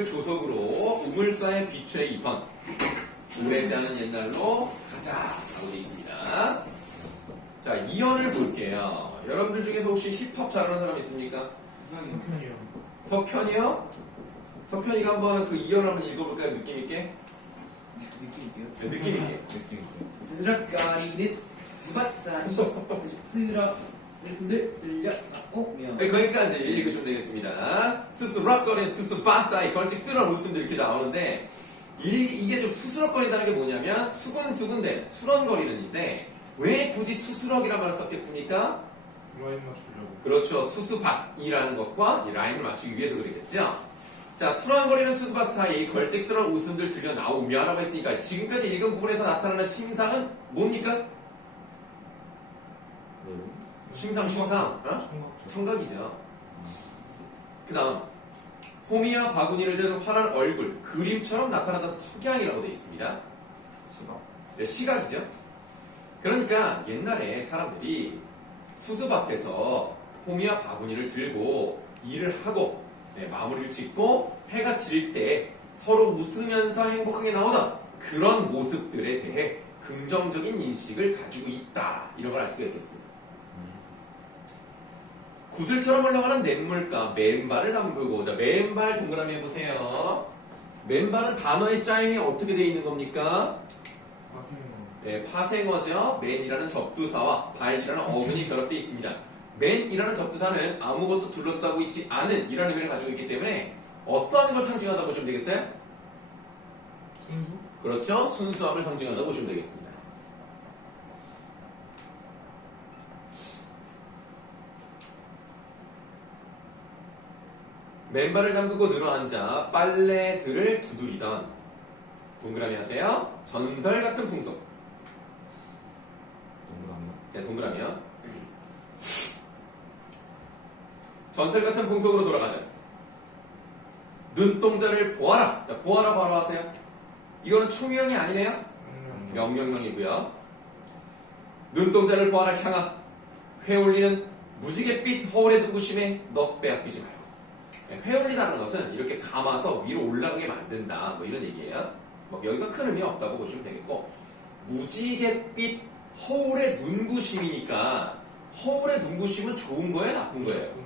우물을 조석으로 우물가에 비추에 입헌 오래지 않은 옛날로 가자라고 되어 있습니다. 자, 이언을 볼게요. 여러분들 중에서 혹시 힙합 잘하는 사람 있습니까? 석현이요. 석현이요? 석현이가 한번 그 이언을 한번 읽어볼까요? 느낌 있게? 느낌 있게요? 네, 느낌 있게. 느낌 있게. 스럭가리는 무밭사니 스럭 일순들 들려 나오며. 네, 거기까지 읽으시면 되겠습니다. 수스럭거리는 수스바싸이 걸찍 쓰러운 웃음들 이렇게 나오는데 이게 좀 수스럭거린다는 게 뭐냐면 수근수근대 수런거리는인데 왜 굳이 수스럭이라는 말을 썼겠습니까? 라인 맞추려고. 그렇죠. 수수밭이라는 것과 이 라임을 맞추기 위해서 그러겠죠. 자, 수런거리는 수수밭 사이 걸찍스러운 웃음들 들려 나오며 라고 했으니까 지금까지 읽은 부분에서 나타나는 심상은 뭡니까? 심상. 어? 청각이죠. 그 다음 호미와 바구니를 든 환한 얼굴 그림처럼 나타나다 석양이라고 되어 있습니다. 시각. 네, 시각이죠. 그러니까 옛날에 사람들이 수수밭에서 호미와 바구니를 들고 일을 하고 마무리를 짓고 해가 질 때 서로 웃으면서 행복하게 나오던 그런 모습들에 대해 긍정적인 인식을 가지고 있다 이런 걸 알 수가 있겠습니다. 구슬처럼 흘러가는 냇물가 맨발을 담그고 자 맨발 동그라미 해보세요. 맨발은 단어의 짜임이 어떻게 되어 있는 겁니까? 네, 파생어죠. 맨이라는 접두사와 발이라는 어근이 결합되어 있습니다. 맨이라는 접두사는 아무것도 둘러싸고 있지 않은 이라는 의미를 가지고 있기 때문에 어떠한 걸 상징한다고 보시면 되겠어요? 순수? 그렇죠. 순수함을 상징한다고 보시면 되겠습니다. 맨발을 담그고 늘어앉아 빨래들을 두드리던 동그라미 하세요. 전설 같은 풍속. 동그라미요? 네, 동그라미요. 전설 같은 풍속으로 돌아가는 눈동자를 보아라. 자, 보아라 바로 하세요. 이거는 총유형이 아니네요. 명령형이고요. 눈동자를 보아라 향하 회올리는 무지갯빛 허울의 눈부심에 너 빼앗기지 말고. 네, 회올리다는 것은 이렇게 감아서 위로 올라가게 만든다. 뭐 이런 얘기예요. 뭐 여기서 큰 의미 없다고 보시면 되겠고 무지갯빛 허울의 눈부심이니까 허울의 눈부심은 좋은 거예요? 나쁜 거예요?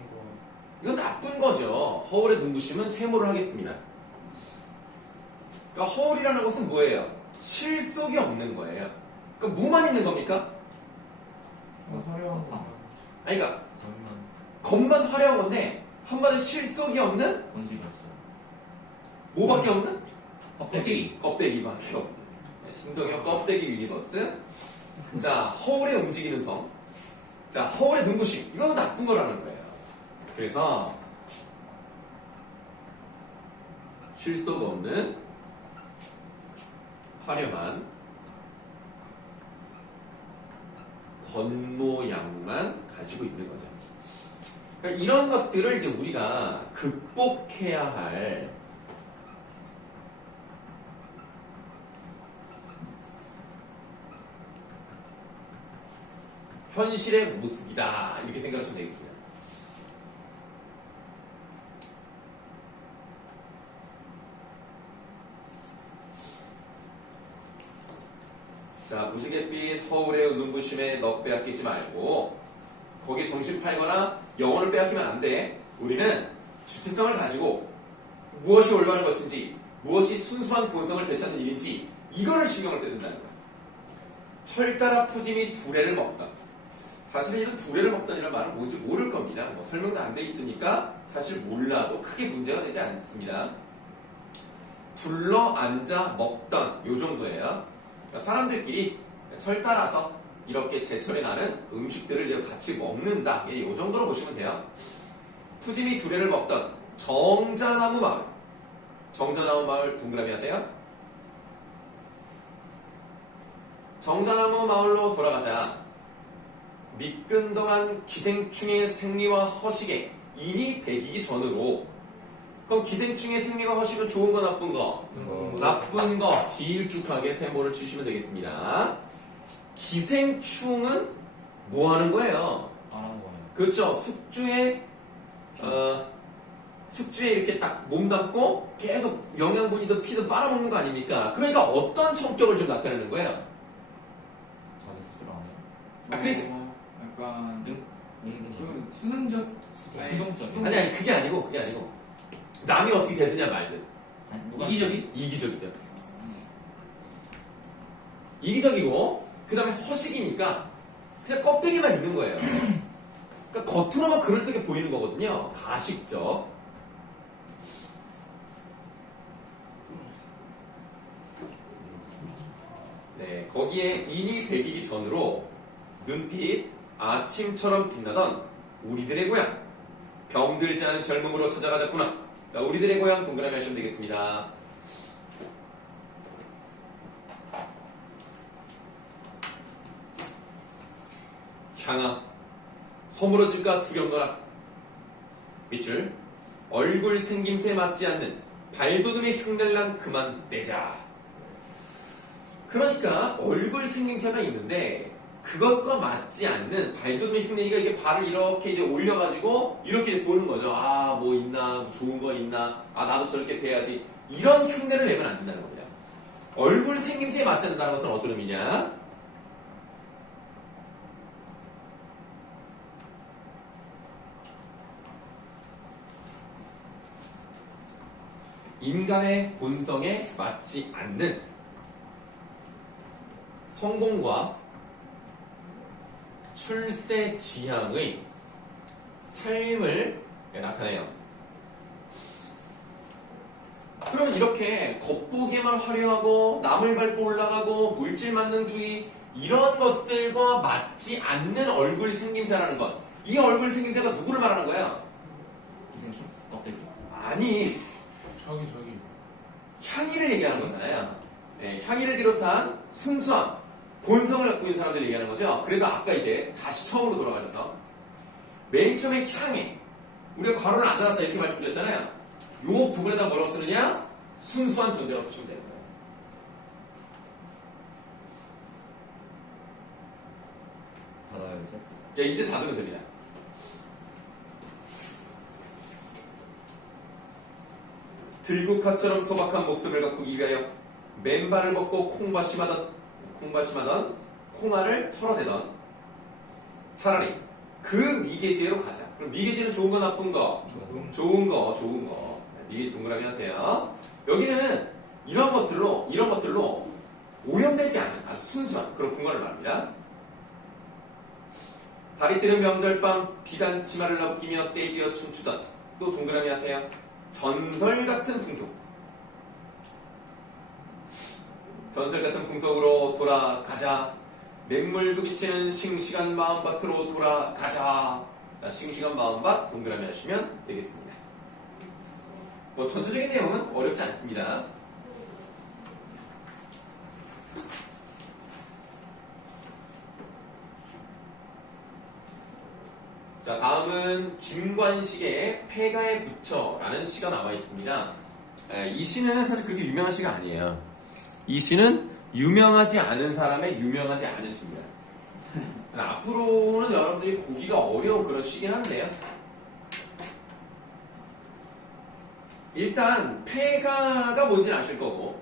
이건 나쁜 거죠. 허울의 눈부심은 세모를 하겠습니다. 그러니까 허울이라는 것은 뭐예요? 실속이 없는 거예요. 그럼 뭐만 있는 겁니까? 화려한 거. 아니 그러니까 전만. 겉만 화려한 건데 한마디로 실속이 없는 본질이었어요. 뭐밖에 없는? 껍데기. 껍데기밖에 없는 신동엽 껍데기 유니버스. 자, 허울에 움직이는 성. 자, 허울의 눈부심. 이건 나쁜 거라는 거예요. 그래서 실속 없는 화려한 겉모양만 가지고 있는 거죠. 그러니까 이런 것들을 이제 우리가 극복해야 할 현실의 모습이다. 이렇게 생각하시면 되겠습니다. 자, 무지갯빛 허울의 눈부심에 너 빼앗기지 말고 거기에 정신 팔거나 영혼을 빼앗기면 안 돼. 우리는 주체성을 가지고 무엇이 올바른 것인지 무엇이 순수한 본성을 되찾는 일인지 이거를 신경을 써야 된다는 거야. 철 따라 푸짐이 두레를 먹다. 사실은 이런 두레를 먹다니라는 말은 뭔지 모를 겁니다. 뭐 설명도 안 돼 있으니까 사실 몰라도 크게 문제가 되지 않습니다. 둘러 앉아 먹던 요 정도예요. 그러니까 사람들끼리 철 따라서 이렇게 제철에 나는 음식들을 이제 같이 먹는다. 이 정도로 보시면 돼요. 푸짐이 두레를 먹던 정자나무 마을. 정자나무 마을 동그라미 하세요. 정자나무 마을로 돌아가자. 미끈덩한 기생충의 생리와 허식에 인이 배기기 전으로. 그럼 기생충의 생리와 허식은 좋은 거 나쁜 거? 나쁜 거. 길쭉하게 세모를 치시면 되겠습니다. 기생충은 뭐 하는 거예요? 안 하는 거네요. 그렇죠. 숙주에 숙주에 이렇게 딱 몸담고 계속 영양분이든 피든 빨아먹는 거 아닙니까? 그러니까 어떤 성격을 좀 나타내는 거야? 자기 스스로 안 해요. 아, 그러니까. 약간 공부 좀 수능적 수동적인. 아니 그게 아니고 남이 어떻게 되느냐 말든 이기적인? 이기적이죠. 이기적이고 그 다음에 허식이니까 그냥 껍데기만 있는 거예요. 그러니까 겉으로만 그럴듯하게 보이는 거거든요. 가식적. 네, 거기에 인이 배기기 전으로 눈빛 아침처럼 빛나던 우리들의 고향 병들지 않은 젊음으로 찾아가졌구나. 자, 우리들의 고향 동그라미 하시면 되겠습니다. 향아 허물어질까 두렵더라. 밑줄 얼굴 생김새 맞지 않는 발돋움에 흉내를 난 그만 내자. 그러니까 얼굴 생김새가 있는데 그것과 맞지 않는 발돋움의 흉내가 이게 발을 이렇게 이제 올려가지고 이렇게 이제 보는 거죠. 아, 뭐 있나, 좋은 거 있나, 아, 나도 저렇게 돼야지. 이런 흉내를 내면 안 된다는 겁니다. 얼굴 생김새에 맞지 않는다는 것은 어떤 의미냐? 인간의 본성에 맞지 않는 성공과 출세 지향의 삶을 나타내요. 그러면 이렇게 겉보기에만 화려하고 남을 밟고 올라가고 물질 만능주의 이런 것들과 맞지 않는 얼굴 생김새라는 것. 이 얼굴 생김새가 누구를 말하는 거야? 기생충? 껍데기. 아니, 저기. 향의를 얘기하는 거잖아요. 네, 향의를 비롯한 순수함, 본성을 갖고 있는 사람들을 얘기하는 거죠. 그래서 아까 이제 다시 처음으로 돌아가셔서 맨 처음에 향해 우리가 괄호를 안 닫았다 이렇게 말씀드렸잖아요. 요 부분에다 뭐라고 쓰느냐? 순수한 존재라고 쓰시면 되는 거예요. 닫아야죠. 자, 이제 닫으면 됩니다. 들국화처럼 소박한 목숨을 가꾸기 위하여 맨발을 벗고 콩밭이마던 콩알을 털어대던 차라리 그 미개지로 가자. 그럼 미개지는 좋은 거 나쁜 거? 좋은 거. 네, 미개 동그라미 하세요. 여기는 이런 것들로 오염되지 않은 아주 순수한 그런 공간을 말합니다. 다리 뜨는 명절밤 비단 치마를 나부끼며 떼지어 춤추던 또 동그라미 하세요. 전설 같은 풍속. 전설 같은 풍속으로 돌아가자. 맹물도 비치는 싱싱한 마음밭으로 돌아가자. 자, 싱싱한 마음밭 동그라미 하시면 되겠습니다. 뭐 전체적인 내용은 어렵지 않습니다. 자, 다음은 김관식의 폐가의 부처라는 시가 나와 있습니다. 이 시는 사실 그렇게 유명한 시가 아니에요. 이 시는 유명하지 않은 사람의 유명하지 않은 시입니다. 앞으로는 여러분들이 보기가 어려운 그런 시긴 한데요. 일단 폐가가 뭔지는 아실 거고,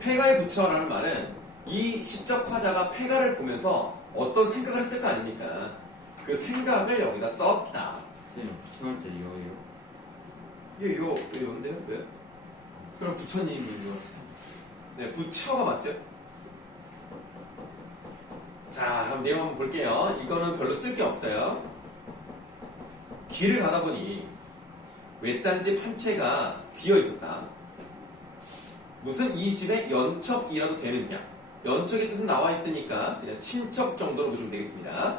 폐가의 부처라는 말은 이 시적 화자가 폐가를 보면서 어떤 생각을 했을 거 아닙니까? 그 생각을 여기다 썼다. 선생님 붙여놓을 때 이거예요? 이게 이건데요? 왜? 그럼 부처님이죠. 네, 부처가 맞죠? 자, 한번 내용 한번 볼게요. 이거는 별로 쓸 게 없어요. 길을 가다 보니 외딴집 한 채가 비어 있었다. 무슨 이 집에 연척이라도 되느냐? 연척의 뜻은 나와 있으니까 그냥 친척 정도로 보시면 되겠습니다.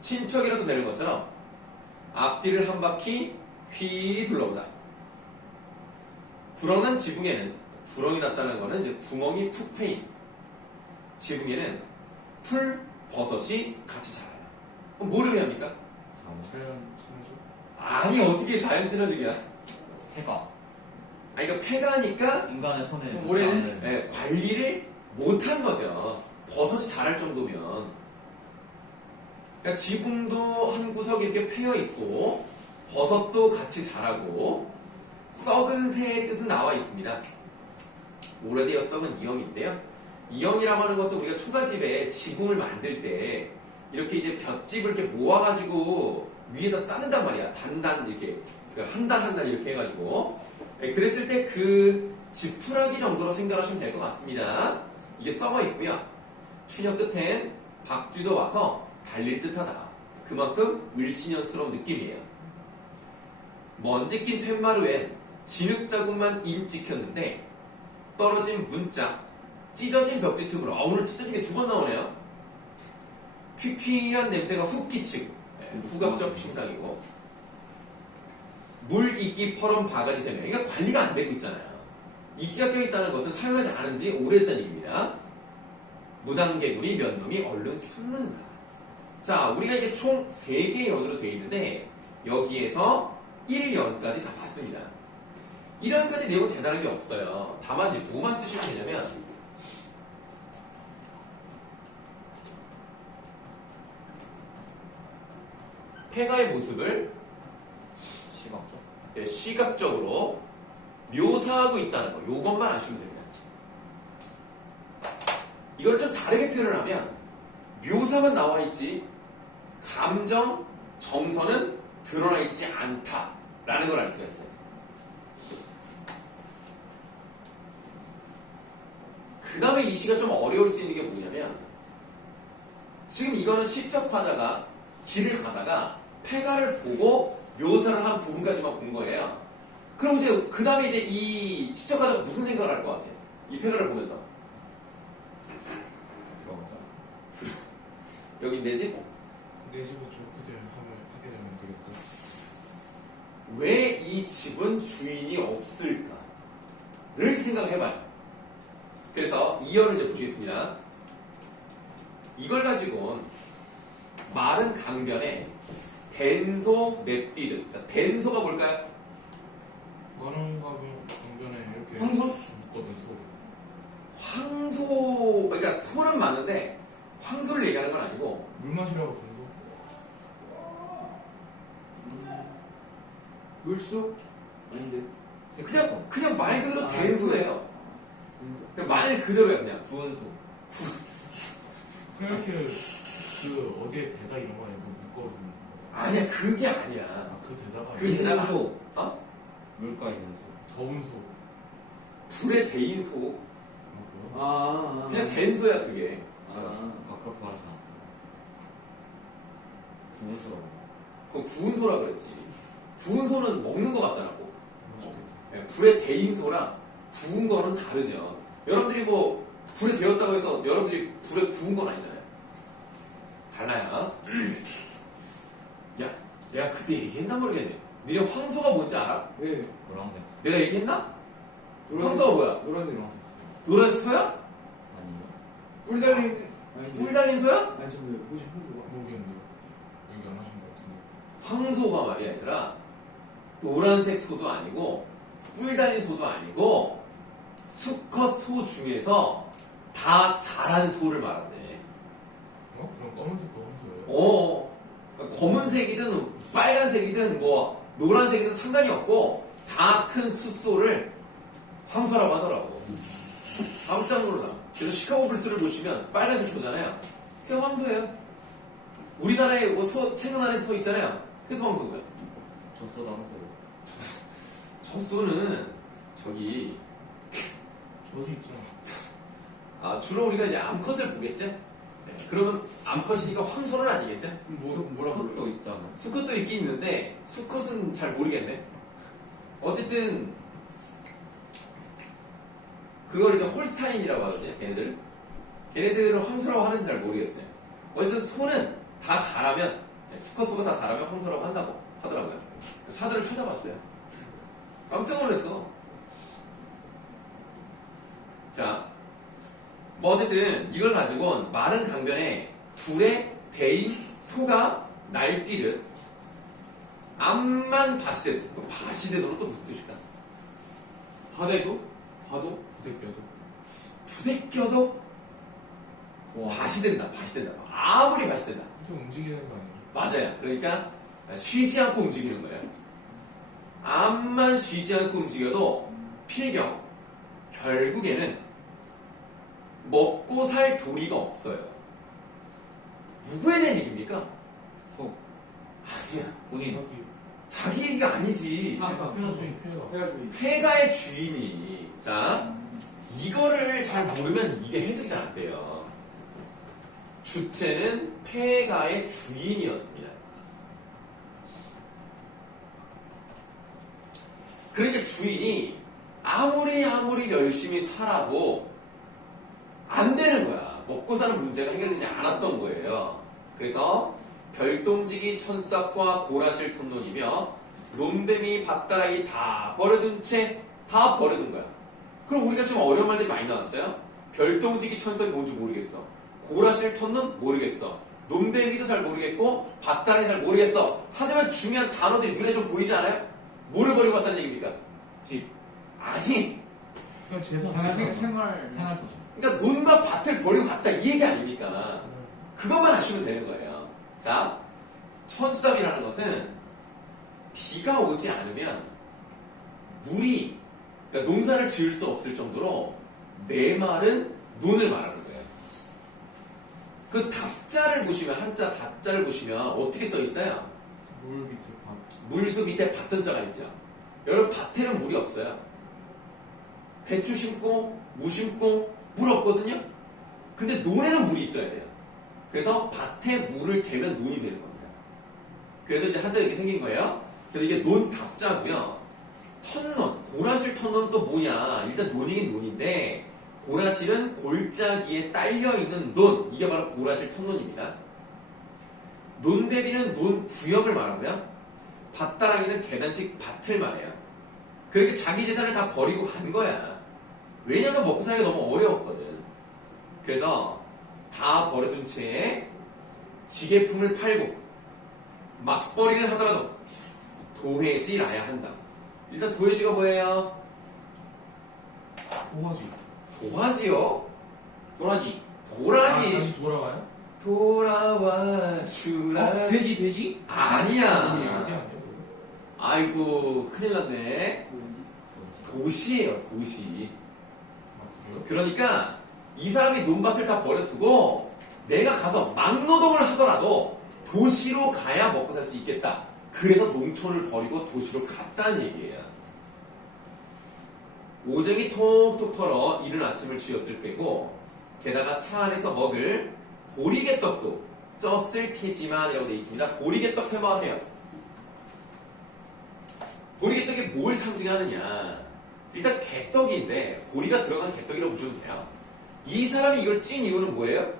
친척이라도 되는 것처럼 앞뒤를 한 바퀴 휘 둘러보다. 구렁난 지붕에는 구렁이 났다는 거는 이제 구멍이 푹 패인 지붕에는 풀, 버섯이 같이 자라요. 그럼 뭐를 의미합니까? 자연 순수? 아니, 어떻게 자연 친화적이야? 해가. 아니, 그러니까 폐가니까 인간의 손에 좀 올해는 관리를 못한 거죠. 버섯이 자랄 정도면. 그러니까 지붕도 한 구석 이렇게 패여 있고 버섯도 같이 자라고 썩은 새의 뜻은 나와 있습니다. 오래되어 썩은 이영인데요. 이영이라고 하는 것은 우리가 초가집에 지붕을 만들 때 이렇게 이제 볏짚을 이렇게 모아가지고 위에다 쌓는단 말이야. 단단 이렇게 한 단 한 단 이렇게 해가지고 그랬을 때 그 지푸라기 정도로 생각하시면 될 것 같습니다. 이게 썩어 있고요. 추녀 끝엔 박쥐도 와서 달릴 듯하다. 그만큼 을씨년스러운 느낌이에요. 먼지 낀 툇마루엔 진흙 자국만 인 찍혔는데 떨어진 문짝, 찢어진 벽지 틈으로 오늘 찢어진 게 2번 나오네요. 퀴퀴한 냄새가 훅 끼치고 후각적 심상이고 물 이끼 퍼런 바가지 세면 그러니까 관리가 안 되고 있잖아요. 이끼가 껴있다는 것은 사용하지 않은 지 오래됐다는 얘기입니다. 무당개구리 몇 놈이 얼른 숨는다. 자, 우리가 이제 총 3개의 연으로 되어 있는데 여기에서 1연까지 다 봤습니다. 1연까지 내용 대단한 게 없어요. 다만 이제 뭐만 쓰시면 되냐면 폐가의 모습을 시각적. 시각적으로 묘사하고 있다는 거. 요것만 아시면 됩니다. 이걸 좀 다르게 표현을 하면 묘사만 나와 있지 감정, 정서는 드러나 있지 않다라는 걸 알 수가 있어요. 그 다음에 이 시가 좀 어려울 수 있는 게 뭐냐면 지금 이거는 시적 화자가 길을 가다가 폐가를 보고 묘사를 한 부분까지만 본 거예요. 그럼 이제 그 다음에 이제 이 시적 화자가 무슨 생각을 할 것 같아요? 이 폐가를 보면서 들어가자. 여기 내 집? 내 집은 좋거든 하게 되면 되겠다. 왜 이 집은 주인이 없을까를 생각해봐요. 그래서 이어를 이제 보시겠습니다. 이걸 가지고 마른 강변에 댄소 맵디듯. 자, 댄소가 뭘까요? 마른 강변에 이렇게 황소? 묶거든 소. 황소, 그러니까 소는 많은데 황소를 얘기하는 건 아니고 물 마시라고 준 소. 물소? 아닌데. 그냥 말 그대로 아, 댄소예요. 그냥 말 그대로야 그냥. 구운 소. 그냥 이렇게 그 어디에 대다 이런 거 아니고 묶어주는 거. 아니야 그게 아니야. 아, 그 대다가 그 대다가 소. 어? 물가 있는 소. 더운 소. 불에 데인 소. 뭐고요? 그냥 댄소야 그게. 아까 그렇게 말하지 않아. 구운 소라고. 그건 구운 소라 그랬지. 구운 소는 먹는 거 같잖아. 뭐. 맛있겠다. 예, 불에 데인 소랑 구운 거는 다르죠. 여러분들이 뭐 불에 데웠다고 해서 여러분들이 불에 구운 건 아니잖아요. 달라요. 야, 내가 그때 얘기했나 모르겠네. 니네 황소가 뭔지 알아? 네. 노란색. 내가 얘기했나? 황소가 뭐야? 노란색. 노란 소야? 아니요. 뿔 달린. 아닌데. 뿔 달린 소야? 아니 잠깐만 뭐지 뿔소가. 모르겠는데요. 여기 안 하신 것 같은데. 황소가 말이야 얘들아. 노란색 소도 아니고 뿔 달린 소도 아니고 수컷 소 중에서 다 자란 소를 말하네. 그럼 검은색도 황소예요? 그러니까 검은색이든 빨간색이든 뭐 노란색이든 상관이 없고 다 큰 숫소를 황소라고 하더라고. 깜짝 놀라. 그래서 시카고 불스를 보시면 빨간색 소잖아요. 그게 황소예요. 우리나라에 뭐 소, 생각나는 소 있잖아요. 그게 황소고요. 젖소도 황소예요. 젖소는 저기 젖이 있잖아. 주로 우리가 이제 암컷을 보겠죠? 네, 그러면 암컷이니까 황소는 아니겠죠? 뭐라 도 불러요? 있잖아. 수컷도 있긴 있는데 수컷은 잘 모르겠네. 어쨌든 그걸 이제 홀스타인이라고 하거든요. 걔네들은 황소라고 하는지 잘 모르겠어요. 어쨌든 소는 다 자라면 수컷 소가 다 자라면 황소라고 한다고 하더라고요. 사들을 찾아봤어요. 깜짝 놀랐어. 자, 뭐 어쨌든 이걸 가지고 마른 강변에 불에 데인 소가 날뛰듯 암만 바시되듯. 바시되도는 또 무슨 뜻일까? 바다에도? 바도? 부대껴도. 부대껴도 바시된다. 아무리 바시된다. 좀 움직이는 거 아니에요? 맞아요. 그러니까 쉬지 않고 움직이는 거예요. 암만 쉬지 않고 움직여도 필경 결국에는 먹고 살 도리가 없어요. 누구에 대한 얘기입니까? 속. 아니야. 본인. 자기 얘기가 아니지. 폐가 주인 폐가. 해가지고 폐가의 주인이. 자, 이거를 잘 모르면 이게 해석이 잘 안 돼요. 주체는 폐가의 주인이었습니다. 그러니까 주인이 아무리 열심히 살아도 안 되는 거야. 먹고 사는 문제가 해결되지 않았던 거예요. 그래서 별동지기 천수답과 고라실 톤론이며 놈뱀이 밭다라기 다 버려둔 채 다 버려둔 거야. 그럼 우리가 좀 어려운 말들이 많이 나왔어요. 별동지기 천수답이 뭔지 모르겠어. 고라실 톤론 모르겠어. 놈뱀이도 잘 모르겠고 밭다라기 잘 모르겠어. 하지만 중요한 단어들이 눈에 좀 보이지 않아요? 뭐를 버리고 갔다는 얘기입니까? 집. 아니, 그냥 재산 생활 생활소식. 그러니까 논과 밭을 버리고 갔다 이 얘기 아닙니까? 그것만 아시면 되는 거예요. 자, 천수답이라는 것은 비가 오지 않으면 물이, 그러니까 농사를 지을 수 없을 정도로 메마른 논을 말하는 거예요. 그 답자를 보시면, 한자 답자를 보시면 어떻게 써 있어요? 물 밑에 밥. 물수 밑에 밭전자가 있죠. 여러분, 밭에는 물이 없어요. 배추 심고, 무 심고, 물 없거든요? 근데 논에는 물이 있어야 돼요. 그래서 밭에 물을 대면 논이 되는 겁니다. 그래서 이제 한자가 이렇게 생긴 거예요. 그래서 이게 논 답자고요. 턴논, 고라실 턴논은 또 뭐냐? 일단 논이긴 논인데 고라실은 골짜기에 딸려있는 논, 이게 바로 고라실 턴논입니다. 논대비는 논 구역을 말하고요. 밭다라기는 계단식 밭을 말해요. 그렇게 자기 재산을 다 버리고 간 거야. 왜냐면 먹고 살기가 너무 어려웠거든. 그래서 다 버려둔 채 지게품을 팔고 맞벌이를 하더라도 도회지라야 한다. 일단 도회지가 뭐예요? 도화지. 도화지요? 도라지. 도라지. 다시 돌아와요? 돌아와 주라. 돼지? 아니야. 도화지 아니에요? 아이고 큰일 났네. 도시예요, 도시. 아 그래요? 그러니까 이 사람이 논밭을 다 버려두고 내가 가서 막노동을 하더라도 도시로 가야 먹고 살 수 있겠다. 그래서 농촌을 버리고 도시로 갔다는 얘기예요. 오쟁이 톡톡 털어 이른 아침을 쥐었을 때고 게다가 차 안에서 먹을 보리개떡도 쪘을 테지만 이라고 되어 있습니다. 보리개떡 생각하세요. 보리개떡이 뭘 상징하느냐. 일단 개떡인데 보리가 들어간 개떡이라고 보시면 돼요. 이 사람이 이걸 찐 이유는 뭐예요?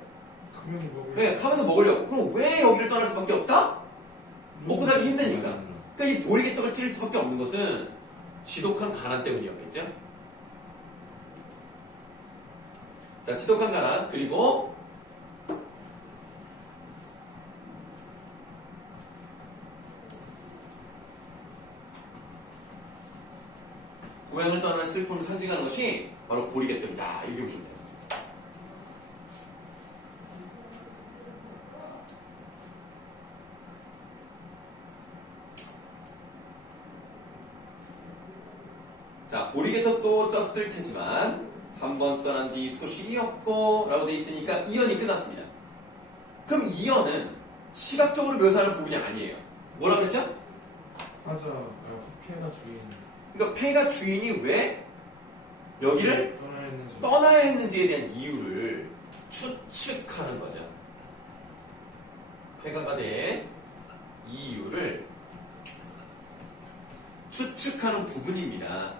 가면이 먹을. 왜? 가면서 먹으려고. 그럼 왜 여기를 떠날 수밖에 없다? 먹고 살기 힘드니까. 그러니까 이 보리개떡을 찔 수밖에 없는 것은 지독한 가난 때문이었겠죠? 자, 지독한 가난. 그리고 고향을 떠나는 슬픔을 상징하는 것이 바로 보리개떡이다. 이렇게 보시면 돼요. 자, 보리개떡도 쪘을 테지만 한 번 떠난 뒤 소식이 없고 라고 돼 있으니까 이연이 끝났습니다. 그럼 이연은 시각적으로 묘사하는 부분이 아니에요. 뭐라 그랬죠? 맞아. 폐가 주인. 그러니까 폐가 주인이 왜 여기를 떠나야 했는지. 떠나야 했는지에 대한 이유를 추측하는 거죠. 폐가가 된 이유를 추측하는 부분입니다.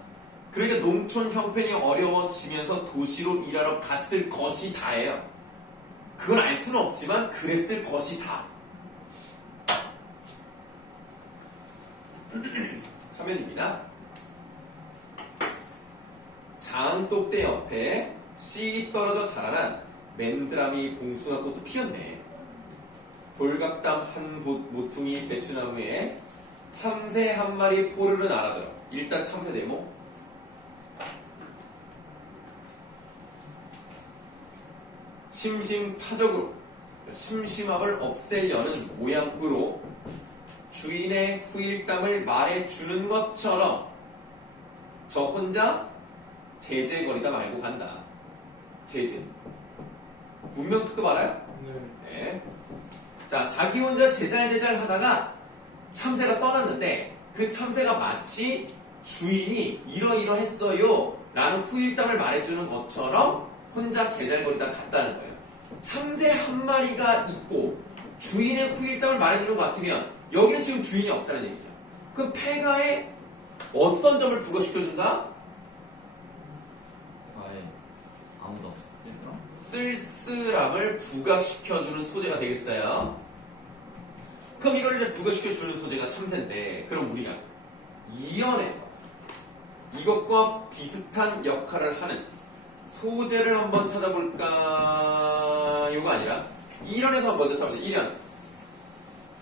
그러니까 농촌 형편이 어려워지면서 도시로 일하러 갔을 것이 다예요. 그건 알 수는 없지만 그랬을 것이 다. 3연입니다. 장독대 옆에 씨 떨어져 자라난 맨드라미 봉숭아 꽃도 피었네. 돌각담 한 모퉁이 대추나무에 참새 한 마리 포르르 날아들어. 일단 참새 네모. 심심파적으로 심심함을 없애려는 모양으로 주인의 후일담을 말해주는 것처럼 저 혼자 제재거리다 말고 간다. 제재. 문명 특급 알아요? 네. 자, 자기 혼자 제잘제잘 하다가 참새가 떠났는데 그 참새가 마치 주인이 이러이러했어요 라는 후일담을 말해주는 것처럼 혼자 제잘거리다 갔다는 거예요. 참새 한 마리가 있고 주인의 후일담을 말해주는 것 같으면 여기는 지금 주인이 없다는 얘기죠. 그럼 폐가에 어떤 점을 부과시켜준다? 아예 아무도 없어. 쓸쓸함? 쓸쓸함을 부각시켜주는 소재가 되겠어요. 그럼 이걸 이제 부각시켜주는 소재가 참새인데, 그럼 우리가 이연에서 이것과 비슷한 역할을 하는 소재를 한번 찾아볼까요가 아니라 1연에서 한번 먼저 찾아보자.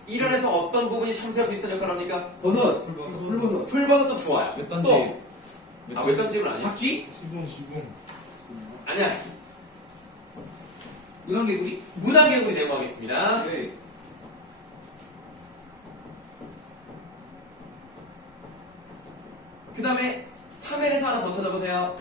1연에서 어떤 부분이 참새와 비슷한 역할을 합니까? 버섯. 풀버섯. 풀버섯도 좋아요. 몇 단지? 또, 외딴집은 아니야? 박쥐. 시궁. 아니야. 무당개구리. 문화개구리 내모하겠습니다. 네. 그 다음에 3L에서 하나 더 찾아보세요.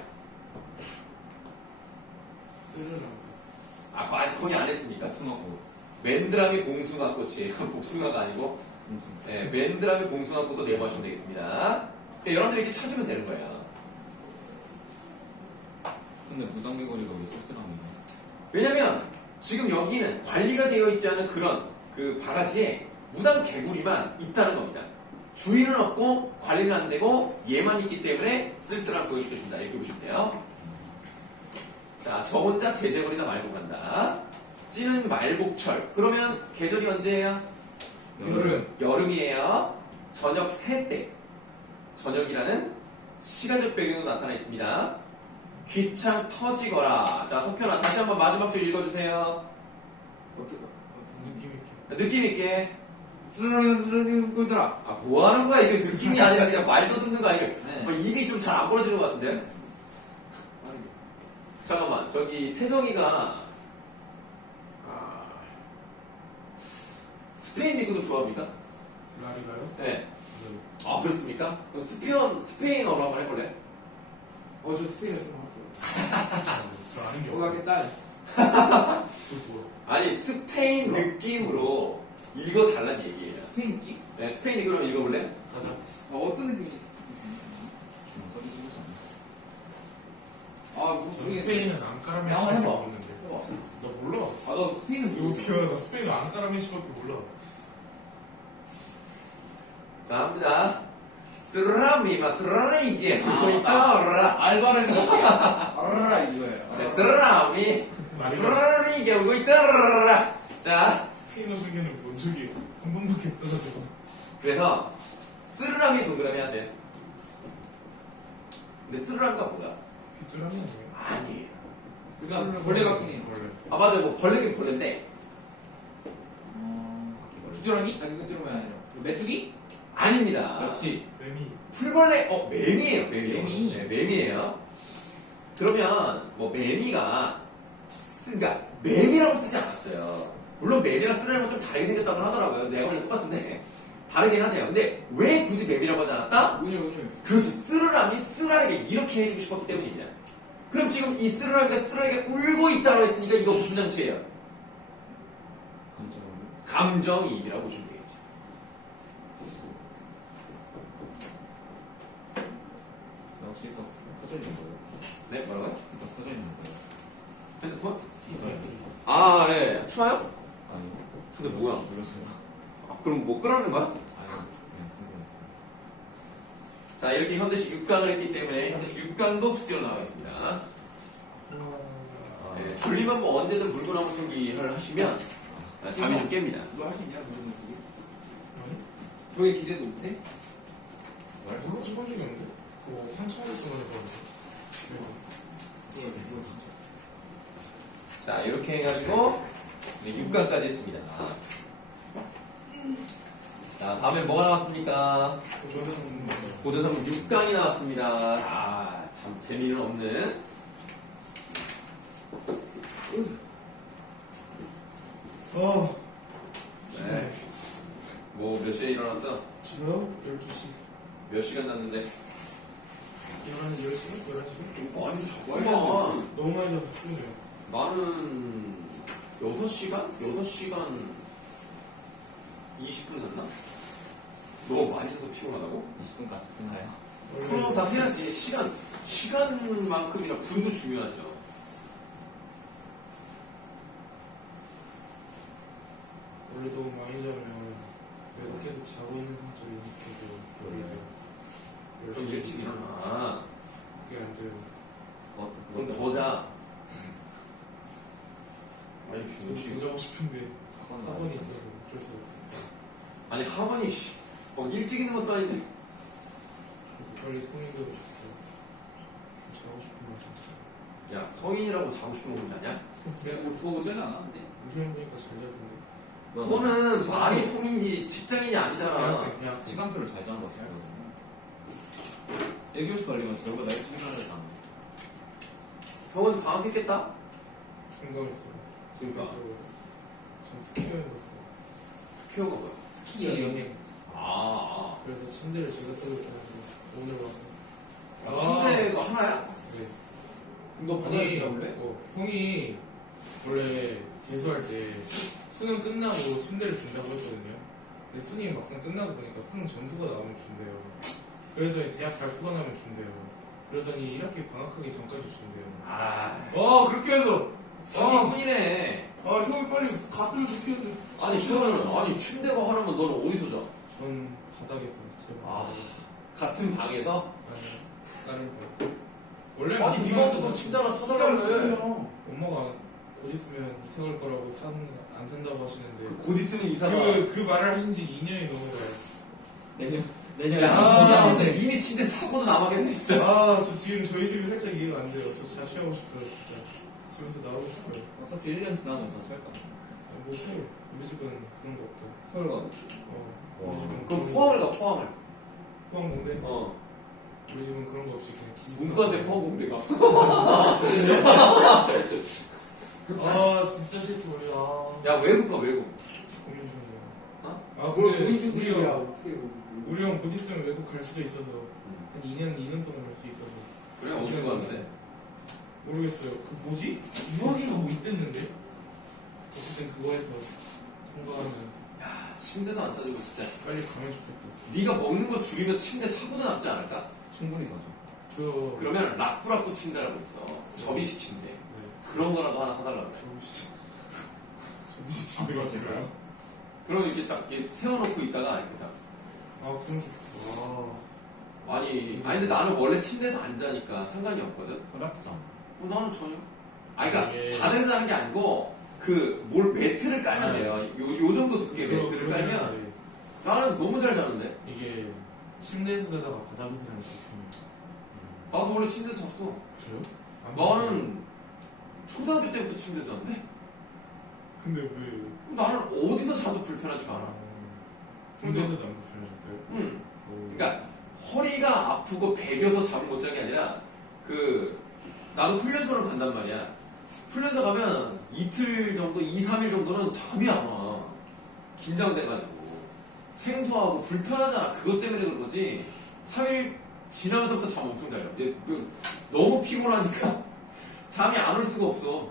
아, 아직 거기 안 했습니까? 복숭아꽃. 맨드라미 봉숭아꽃이에요. 복숭아가 아니고. 봉숭. 네, 맨드라미 봉숭아꽃도 내모하시면 되겠습니다. 네, 여러분들이 이렇게 찾으면 되는 거예요. 근데 무당개구리가 왜 쓸쓸함이야? 왜냐면 지금 여기는 관리가 되어 있지 않은 그런 그 바가지에 무당 개구리만 있다는 겁니다. 주인은 없고 관리는 안 되고 얘만 있기 때문에 쓸쓸함 보여주겠습니다. 이렇게 보시면 돼요. 자, 저 혼자 제재거리다 말고 간다. 찌는 말복철. 그러면 계절이 언제예요? 여름. 여름이에요. 저녁 3때. 저녁이라는 시간적 배경으로 나타나 있습니다. 귀창 터지거라. 자, 석현아 다시 한번 마지막 줄 읽어주세요. 느낌 있게. 느낌 있게. 쓰러지는 꿀더라. 아, 뭐 하는 거야? 이게 느낌이 아니라 그냥 말도 듣는 거 아니야? 네. 입이 좀 잘 안 벌어지는 것 같은데? 잠깐만, 저기 태성이가 스페인 리그도 좋아합니까? 라리가요? 네. 네. 아, 그렇습니까? 그럼 스페인어로 한번 해볼래? 저 스페인어 좀 할게요. 저 아는 게 없어요. 오가게 딸. 그 뭐야? 아니, 스페인 느낌으로 읽어달라는 얘기예요. 스페인 끼? 네, 스페인 리그로 읽어볼래? 가자. 어떤 느낌이지? 좀 소리 지르지 않나? 뭐 저 모르겠어. 스페인은 안카라 야, 메시밖에 해봐. 모르는데. 나 몰라. 나 스페인은 이거 어떻게 알아? 나 스페인 안카라 메시밖에 몰라. 자, 합니다. 스라미마 스라레이게 아, 보이따라. 알바를 해볼게요. 알라 이거예요. 네, 스라미 스라레이게 보이따라. 자, 스페인어 중에는 본 적이 한 번밖에 없어가지고. 그래서 스르라미 동그라미 하세요. 근데 스르라미가 뭐야? 뒷줄 하는 거예요? 아니에요. 그러니까 벌레 같긴 해요. 원래. 아, 맞아요. 뭐 벌레긴 벌레인데 바퀴벌레. 부지런히? 이거 들으면 아니라. 메뚜기? 아닙니다. 그렇지. 뱀이. 풀벌레, 매미예요, 매미. 매미. 네, 매미예요. 그러면 뭐 매미가 그러니까 매미라고 쓰지 않았어요. 물론 매미가 쓰려면 좀 다르게 생겼다고 하더라고요. 내가 보기 똑같은데 다르긴 하네요. 근데 왜 굳이 매미라고 하지 않았다? 운영. 그렇지. 쓰르람이 쓰라에게 이렇게 해주고 싶었기 때문입니다. 그럼 지금 이 쓰르람이가 쓰라에게 울고 있다고 했으니까 이거 무슨 장치예요? 감정을. 감정이입이라고 보시면 되겠죠. 혹시 이거 켜져 있는 거예요? 네, 뭐라고요? 이거 켜져 있는 거예요? 핸드폰? 이거요? 아, 예. 추워요? 아니. 근데 뭐야? 눌렀어요. 아, 그럼 뭐 끄라는 거야? 아니, 그냥 궁금했어요. 자, 이렇게 현대식 6강을 했기 때문에 현대식 6강도 숙제로 나와 있습니다. 네, 졸리면 뭐 언제든 물구나무 생기를 하시면 잠이 좀 깹니다. 너 할 수 있냐? 모르는 거. 저게 기대도 못해? 별로 해본 적이 없는데? 그거 한참 동안 해봤는데. 자, 이렇게 해가지고 6강까지 했습니다. 자, 다음에 뭐가 나왔습니까? 고대성 6강이 나왔습니다. 아, 참 재미는 없는. 네. 뭐 몇 시에 일어났어? 집에요? 12시. 몇 시간 잤는데? 10시간? 11시간? 아니 잠깐만. 너무 많이 자서 피곤해요. 나는 6시간? 6시간 20분 잤나? 너무 많이 자서 피곤하다고? 20분까지 쓰나요? 그럼 다 해야지. 시간만큼이나 분도 중요하죠. 원래 너무 많이 자면 계속 자고 있는 상태로 이렇게 그럼 일찍 일어나. 그게 안 돼요. 그럼 더 자. 아니, 저도 병신. 자고 싶은데 학원 학원이 나와서. 있어서 어쩔 수가 없었어요. 아니, 학원이, 일찍 있는 것도 아닌데. 그래서 빨리 성인 되고 싶어요. 자고 싶은 말 진짜. 야, 성인이라고 자고 싶은 건 아니야? 그거 어쩌지 않았는데? 무시한 보니까 잘 자던데. 그거는 말이 성인이 직장인이 아니잖아. 그냥 시간표를 잘 짜는 거지. 1교시 걸리면 저보다 일찍 일어나잖아. 형은 방학했겠다? 중간했어요. 그러니까. 전 스키 여행 갔어요. 스퀘어가 뭐야? 스키 여행. 아, 그래서 침대를 제가 쓰고 있어서 오늘 와서. 아. 침대가 하나야? 네. 너 아니, 바닥에서 원래? 형이 원래 재수할 때 수능 끝나고 침대를 준다고 했거든요. 근데 수능이 막상 끝나고 보니까 수능 점수가 나오면 준대요. 그러더니 대학 발표가 나면 준대요. 그러더니 1학기 방학하기 전까지 준대요. 아, 그렇게 해서 성인분이네. 형이 빨리 갔으면 좋겠는데. 아니, 그러면, 침대가 하나면 너는 어디서 자? 전 바닥에서 제 아. 방. 같은 방에서? 다른 방. 원래 아니, 네가 무슨 침대 하나 사달라고 해. 엄마가 곧 있으면 이사 갈 거라고 안 산다고 하시는데 곧 있으면 이사가. 그 말을 하신 지 2년이 넘어가요. 내년에 야, 이사하면서 이미 침대 사고도 남았겠네, 진짜. 저 지금 저희 집이 살짝 이해가 안 돼요. 저 자취하고 싶어요, 진짜. 집에서 나오고 싶어요. 어차피 1년 지나면 저 살 거야. 뭐 서울, 우리 집은 그런 거 없다. 서울 가고. 우리 집은 그럼 그런 포항을 가, 포항을. 포항 공대? 어. 우리 집은 그런 거 없이 그냥 기숙사. 문과인데 포항 공대가. 진짜 싫다, 우리. 야, 외국 가, 외국. 고민 중이에요. 어? 그걸 근데 우리 중이야 형, 어떻게 우리 형 곧 있으면 외국 갈 수도 있어서 한 2년 동안 갈 수 있어서 그래, 어디로 가는데? 모르겠어요. 그 뭐지? 유학인가 뭐 있댔는데? 어쨌든 그거에서 통과하면 야, 침대도 안 싸주고, 진짜. 빨리 가면 좋겠다. 네가 먹는 거 줄이면 침대 사고도 남지 않을까? 충분히 가죠. 저 그러면 라꾸라꾸 침대라고 있어. 접이식 침대. 네. 그런 거라도 하나 사달라고 그래. 점심 아, 그러실까요? 그럼 이렇게 딱 이렇게 세워놓고 있다가 이렇게 딱. 그럼 좋겠다. 아니 근데 나는 원래 침대에서 안 자니까 상관이 없거든. 허락잖아. 나는 전혀. 그러니까 예. 바닥에서 자는 게 아니고 매트를 깔면 돼요. 요 정도 두께 매트를 깔면 나는 너무 잘 자는데. 이게 침대에서 자다가 바닥에서 자는 게 편해요. 나도 원래 침대에서 잤어. 그래요? 나는 초등학교 때부터 침대에서 잤는데 근데 왜 나는 어디서 자도 불편하지가 않아. 군대에서도 안 불편하셨어요? 응. 그러니까 허리가 아프고 베겨서 잠을 못 잔 게 아니라 나도 훈련소를 간단 말이야. 훈련소 가면 이틀 정도, 2, 3일 정도는 잠이 안 와. 긴장돼가지고 생소하고 불편하잖아. 그것 때문에 그런 거지. 3일 지나면서부터 잠 엄청 잘 자. 너무 피곤하니까 잠이 안 올 수가 없어.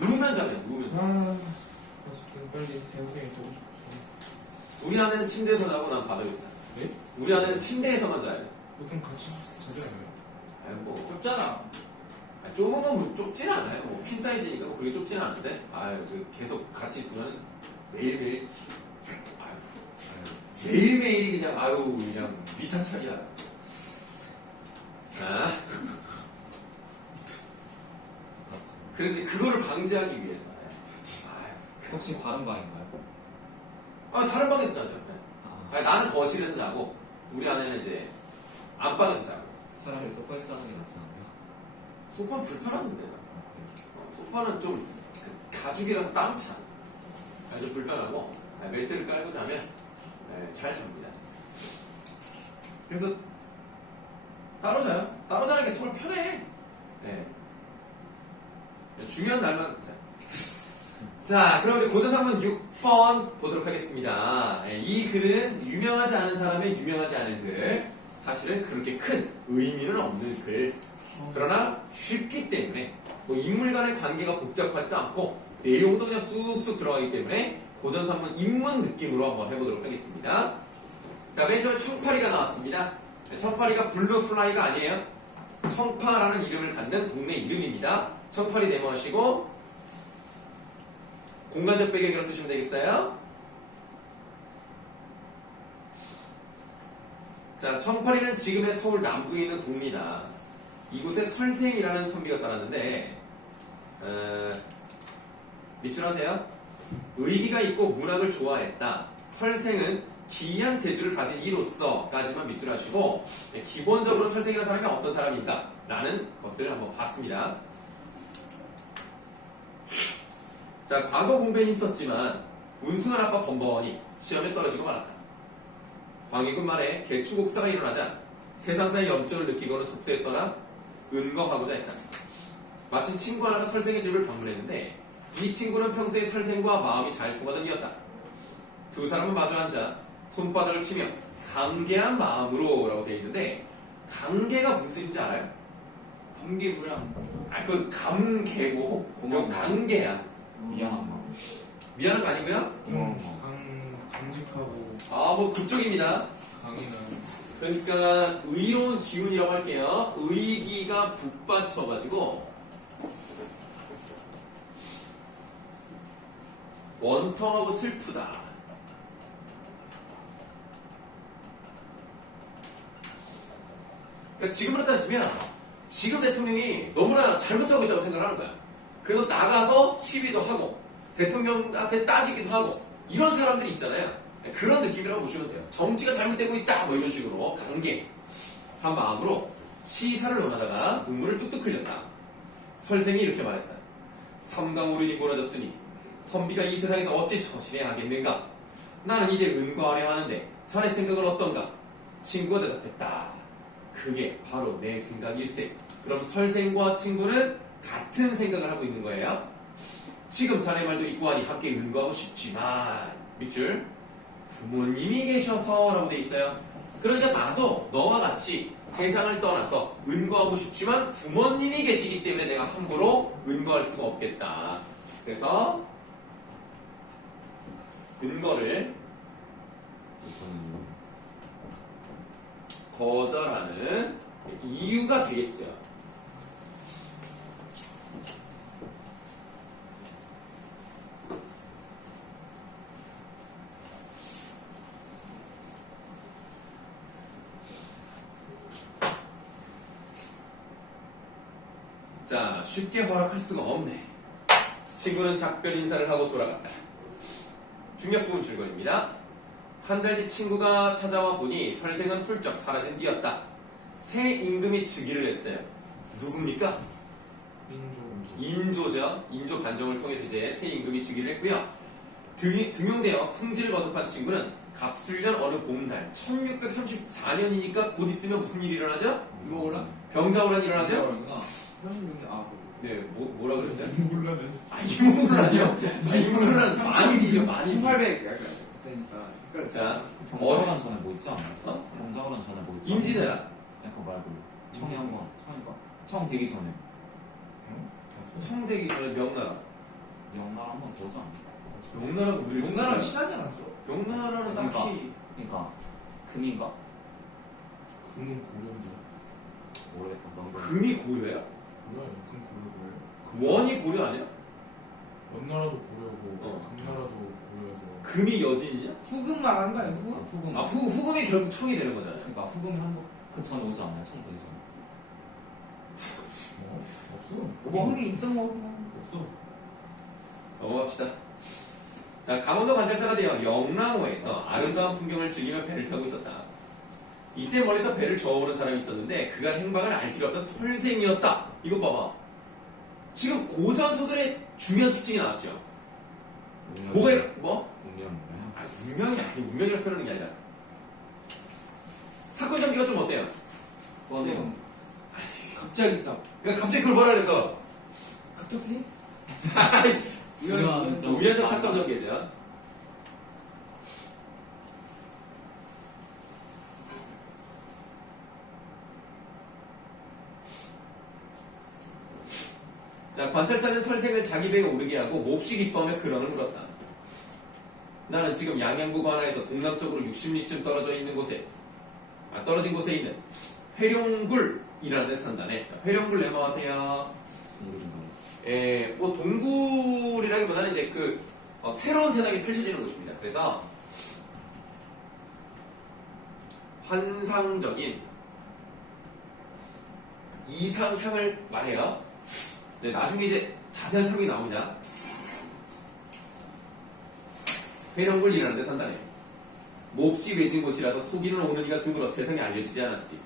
누우면 잠이야. 누우면. 어쨌든 빨리 대학생이 되고 싶어. 우리 아내는 침대에서 자고 난 바닥에서 자. 네? 우리 아내는 침대에서만 자야 돼. 보통 같이 자지 않아요? 아니 뭐 좁잖아. 좁은 건 좁진 않아요. 뭐 퀸 사이즈니까 뭐 그리 좁진 않은데. 계속 같이 있으면 매일매일 매일매일이 그냥 미타찰이야. 자, 그래서 그거를 방지하기 위해서. 혹시 다른 방인가요? 다른 방에서 자죠. 네. 아, 아니, 나는 거실에서 자고 우리 아내는 이제 안방에서 자고. 차라리 소파에서 자는 게 낫지 않나요? 소파는 불편하던데. 소파는 좀 가죽이라서 땀 차. 아주 불편하고 매트를 깔고 자면 잘 잡니다. 그래서 따로 자요. 따로 자는 게 서로 편해. 중요한 날만 자. 자, 그럼 우리 고전 3문 6번 보도록 하겠습니다. 이 글은 유명하지 않은 사람의 유명하지 않은 글. 사실은 그렇게 큰 의미는 없는 글. 그러나 쉽기 때문에 뭐 인물 간의 관계가 복잡하지도 않고 내용도 그냥 쑥쑥 들어가기 때문에 고전 3문 입문 느낌으로 한번 해보도록 하겠습니다. 자, 맨 처음에 청파리가 나왔습니다. 청파리가 블루플라이가 아니에요. 청파라는 이름을 갖는 동네 이름입니다. 청파리 네모하시고 공간적 배경으로 쓰시면 되겠어요. 자, 청파리는 지금의 서울 남부에 있는 동리다. 이곳에 설생이라는 선비가 살았는데 밑줄하세요. 의기가 있고 문학을 좋아했다. 설생은 기이한 재주를 가진 이로서까지만 밑줄하시고 기본적으로 설생이라는 사람이 어떤 사람인가 라는 것을 한번 봤습니다. 자, 과거 공부에 힘썼지만 운승한 아빠 번번이 시험에 떨어지고 말았다. 광해군 말에 개추곡사가 일어나자 세상사의 염증을 느끼고는 숙소에 떠나 은거하고자 했다. 마침 친구 하나가 설생의 집을 방문했는데 이 친구는 평소에 설생과 마음이 잘 통하던 이었다. 두 사람은 마주 앉아 손바닥을 치며 감개한 마음으로 라고 되어 있는데 감개가 무슨 뜻인지 알아요? 감기부랑 그건 감개고 그건 감개야. 미안한 마음. 미안한 거 아니고요? 좀 강직하고 뭐 그쪽입니다. 강인한. 그러니까 의로운 기운이라고 할게요. 의기가 북받쳐가지고 원통하고 슬프다. 그러니까 지금으로 따지면 지금 대통령이 너무나 잘못하고 있다고 생각하는 거야. 그래서 나가서 시비도 하고 대통령한테 따지기도 하고 이런 사람들이 있잖아요. 그런 느낌이라고 보시면 돼요. 정치가 잘못되고 있다 뭐 이런 식으로 강개한 마음으로 시사를 논하다가 눈물을 뚝뚝 흘렸다. 설생이 이렇게 말했다. 삼강오륜이 무너졌으니 선비가 이 세상에서 어찌 처신해야 하겠는가? 나는 이제 은과하려 하는데 자네 생각은 어떤가? 친구가 대답했다. 그게 바로 내 생각일세. 그럼 설생과 친구는 같은 생각을 하고 있는 거예요. 지금 자네 말도 있고 하니 함께 은과하고 싶지만 밑줄 부모님이 계셔서 라고 돼 있어요. 그러니까 나도 너와 같이 세상을 떠나서 은과하고 싶지만 부모님이 계시기 때문에 내가 함부로 은과할 수가 없겠다. 그래서 은거를 거절하는 이유가 되겠죠. 자, 쉽게 허락할 수가 없네. 친구는 작별 인사를 하고 돌아갔다. 중력 부분 줄거리입니다. 한 달 뒤 친구가 찾아와 보니 설생은 훌쩍 사라진 뒤였다. 새 임금이 즉위를 했어요. 누굽니까? 인조죠. 인조 반정을 통해서 이제 새 임금이 즉위를 했고요. 등용되어 승지를 거듭한 친구는 갑술년 어느 봄날 1634년이니까 곧 있으면 무슨 일이 일어나죠? 이모곤란? 병자호란이 일어나죠? 사실은 네, 뭐라 그랬어요? 몰라는. 이모곤란이요? 이모곤란 많이 뒤죠, 많이 뒤죠. 1800 약간 그때니까. 자, 병자호란 전에 뭐 있지 않나요? 어? 병자호란 전에 뭐 있지? 임진왜란. 약간 말고 청이 한번 청이니까 청 되기 전에 청되기 전에 명나라. 명나라 한번 보자. 명나라가 우리를 용나라랑 친하지 않았어? 명나라는 그러니까. 딱히 그러니까 금인가? 금은 고려인데. 모르겠다. 너무 금이 고려야? 뭐야? 금 고려. 원이 고려 아니야? 연나라도 고려고 어. 금나라도 고려해서. 금이 여진이냐? 후금 말하는 거 아니야? 후금? 후금. 후금이 결국 청이 되는 거잖아요. 그러니까 후금이 한국 그 전에 오지 않나요? 청 되기 전에. 없어. 뭐 한게 있던 거 없어. 넘어갑시다. 자, 강원도 관찰사가 되어 영랑호에서 아름다운 풍경을 즐기며 배를 타고 있었다. 이때 멀리서 배를 저어오는 사람이 있었는데 그간 행방을 알 길 없던 설생이었다. 이것 봐봐. 지금 고전서들의 중요한 특징이 나왔죠. 뭐가 뭐? 운명. 운명이 아니 운명이라고 표현하는 게 아니라 사건 전개가 좀 어때요? 뭐네요? 갑자기 딱 그러니까 갑자기 그걸 뭐라 그럴까? 갑자기? 아이씨 우연적 사건적 계절. 자, 관찰사는 설생을 자기 배에 오르게 하고 몹시 기뻐하며 근황을 물었다. 나는 지금 양양구 관하에서 동남쪽으로 60리쯤 떨어진 곳에 있는 회룡굴이라는 데 산다네. 회룡굴 내모하세요. 뭐 동굴이라기보다는 이제 새로운 세상이 펼쳐지는 곳입니다. 그래서 환상적인 이상향을 말해요. 네, 나중에 이제 자세한 설명이 나옵니다. 회룡굴이라는 데 산다네. 몹시 외진 곳이라서 속이는 오는 이가 드물어 세상에 알려지지 않았지.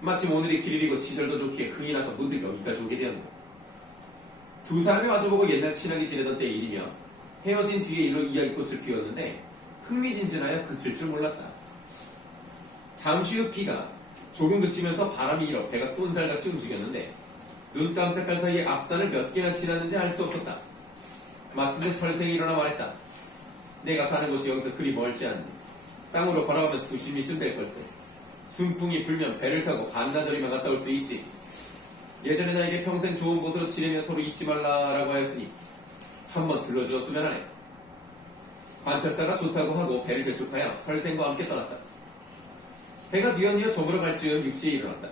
마침 오늘이 길이고 시절도 좋기에 흥이 나서 문득 여기까지 오게 되었는데 두 사람이 마주보고 옛날 친하게 지내던 때의 일이며 헤어진 뒤에 일로 이야기꽃을 피웠는데 흥미진진하여 그칠 줄 몰랐다. 잠시 후 비가 조금 그치면서 바람이 일어 배가 쏜살같이 움직였는데 눈 깜짝할 사이에 앞산을 몇 개나 지났는지 알 수 없었다. 마침내 설생이 일어나 말했다. 내가 사는 곳이 여기서 그리 멀지 않니. 땅으로 걸어가면 수십 리쯤 될 걸세. 순풍이 불면 배를 타고 반나절이면 갔다 올 수 있지. 예전에 나에게 평생 좋은 곳으로 지내며 서로 잊지 말라라고 하였으니 한번 들러주었으면 하네. 관찰사가 좋다고 하고 배를 개축하여 설생과 함께 떠났다. 배가 뉘엿뉘엿 저물어 갈 즈음 육지에 일어났다.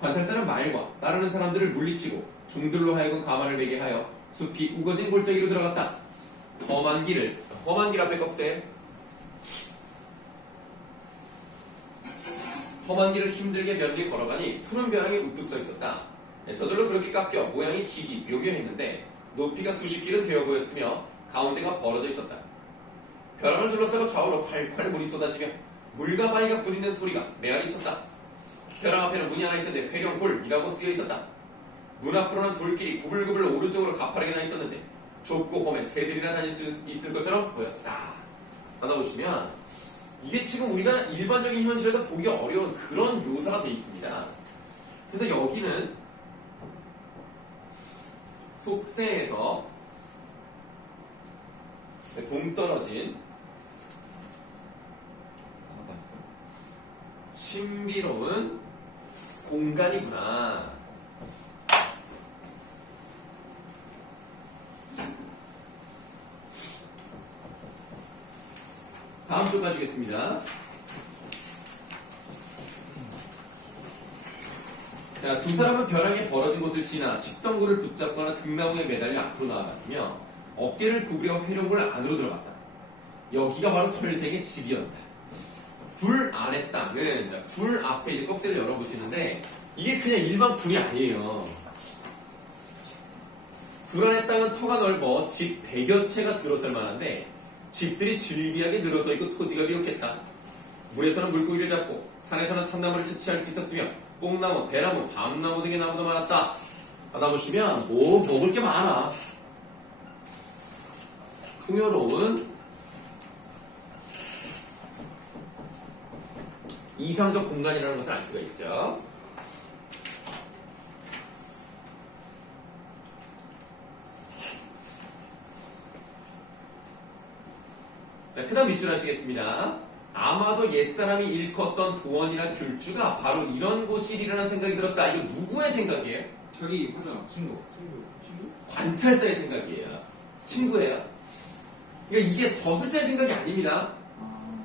관찰사는 말과 따르는 사람들을 물리치고 종들로 하여금 가만을 매게 하여 숲이 우거진 골짜기로 들어갔다. 험한 길 앞에 꺽쇠. 험한 길을 힘들게 멀리 걸어가니 푸른 벼랑이 우뚝 서 있었다. 저절로 그렇게 깎여 모양이 기기 묘묘했는데 높이가 수십 길은 되어 보였으며 가운데가 벌어져 있었다. 벼랑을 둘러싸고 좌우로 콸콸 물이 쏟아지며 물과 바위가 부딪는 소리가 메아리 쳤다. 벼랑 앞에는 문이 하나 있었는데 회룡굴이라고 쓰여 있었다. 문 앞으로는 돌길이 구불구불 오른쪽으로 가파르게 나 있었는데 좁고 험해 새들이나 다닐 수 있을 것처럼 보였다. 받아보시면 이게 지금 우리가 일반적인 현실에서 보기 어려운 그런 묘사가 되어 있습니다. 그래서 여기는 속세에서 동떨어진 신비로운 공간이구나. 다음 쪽 가시겠습니다. 자, 두 사람은 벼랑에 벌어진 곳을 지나 칡덩굴을 붙잡거나 등나무에 매달려 앞으로 나아갔으며 어깨를 구부려 회룡굴 안으로 들어갔다. 여기가 바로 설생의 집이었다. 굴 안의 땅은, 자, 굴 앞에 이제 꺽쇠를 열어보시는데 이게 그냥 일반 굴이 아니에요. 굴 안의 땅은 터가 넓어 집 100여 채가 들어설 만한데 집들이 질비하게 늘어서 있고 토지가 비옥했다. 물에서는 물고기를 잡고 산에서는 산나물을 채취할 수 있었으며 뽕나무, 대나무, 밤나무 등의 나무도 많았다. 하다 보시면 뭐 먹을 게 많아. 풍요로운 이상적 공간이라는 것을 알 수가 있죠. 자, 그 다음 밑줄 하시겠습니다. 아마도 옛사람이 일컫던 도원이나 귤주가 바로 이런 곳이리라는 생각이 들었다. 이거 누구의 생각이에요? 저기 하자. 친구. 관찰사의 생각이에요. 친구예요. 그러니까 이게 서술자의 생각이 아닙니다.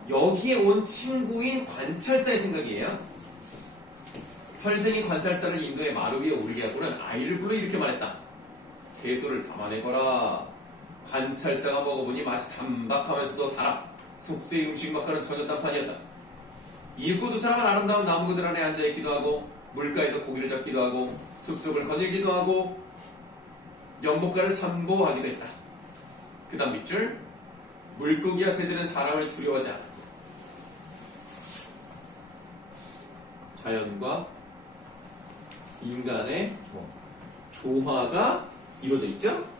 여기에 온 친구인 관찰사의 생각이에요. 설생이 관찰사를 인도해 마루 위에 오르게 하고는 아이를 불러 이렇게 말했다. 채소를 담아내거라. 관찰사가 먹어보니 맛이 담박하면서도 달아. 속세의 음식 맛과는 전혀 딴판이었다. 이윽고 두 사람은 아름다운 나무그들 안에 앉아있기도 하고 물가에서 고기를 잡기도 하고 숲속을 거닐기도 하고 연못가를 산보하기도 했다. 그 다음 밑줄. 물고기와 새들은 사람을 두려워하지 않았어. 자연과 인간의 조화가 이루어져 있죠?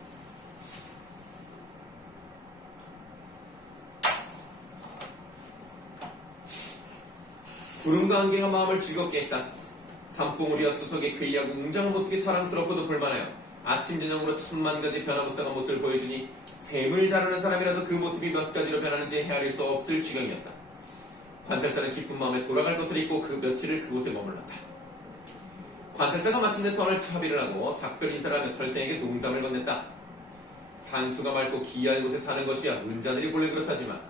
구름과 안개가 마음을 즐겁게 했다. 산봉우리와 수석의 괴이하고 웅장한 모습이 사랑스럽고도 볼만하여 아침 저녁으로 천만 가지 변화무쌍한 모습을 보여주니 샘을 자르는 사람이라도 그 모습이 몇 가지로 변하는지 헤아릴 수 없을 지경이었다. 관찰사는 기쁜 마음에 돌아갈 것을 잊고 그 며칠을 그곳에 머물렀다. 관찰사가 마침내 터널 차비를 하고 작별 인사를 하며 설생에게 농담을 건넸다. 산수가 맑고 기이한 곳에 사는 것이야 은자들이 본래 그렇다지만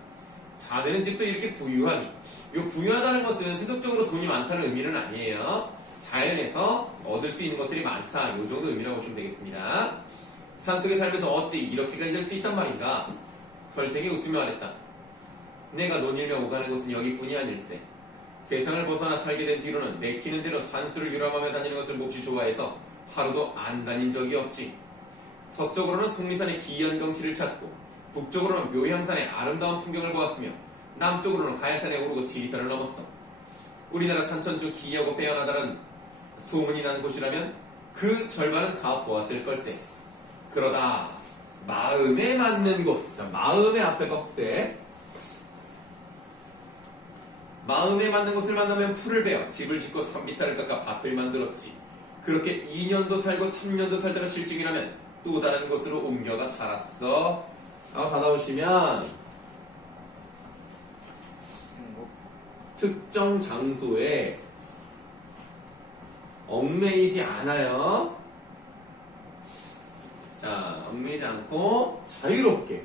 자네는 집도 이렇게 부유하니 요 부유하다는 것은 세속적으로 돈이 많다는 의미는 아니에요. 자연에서 얻을 수 있는 것들이 많다. 요 정도 의미라고 보시면 되겠습니다. 산속에 살면서 어찌 이렇게까지 될 수 있단 말인가? 설생이 웃으며 말했다. 내가 논일며 오가는 곳은 여기뿐이 아닐세. 세상을 벗어나 살게 된 뒤로는 내키는 대로 산수를 유람하며 다니는 것을 몹시 좋아해서 하루도 안 다닌 적이 없지. 서쪽으로는 속리산의 기이한 경치를 찾고 북쪽으로는 묘향산의 아름다운 풍경을 보았으며 남쪽으로는 가야산에 오르고 지리산을 넘었어. 우리나라 산천 중 기이하고 빼어나다는 소문이 나는 곳이라면 그 절반은 가보았을 걸세. 그러다 마음에 맞는 곳, 마음의 앞에 꺽쇠. 마음에 맞는 곳을 만나면 풀을 베어 집을 짓고 산비탈을 깎아 밭을 만들었지. 그렇게 2년도 살고 3년도 살다가 실증이 나면 또 다른 곳으로 옮겨가 살았어. 받아오시면 특정 장소에 얽매이지 않아요. 자, 얽매이지 않고 자유롭게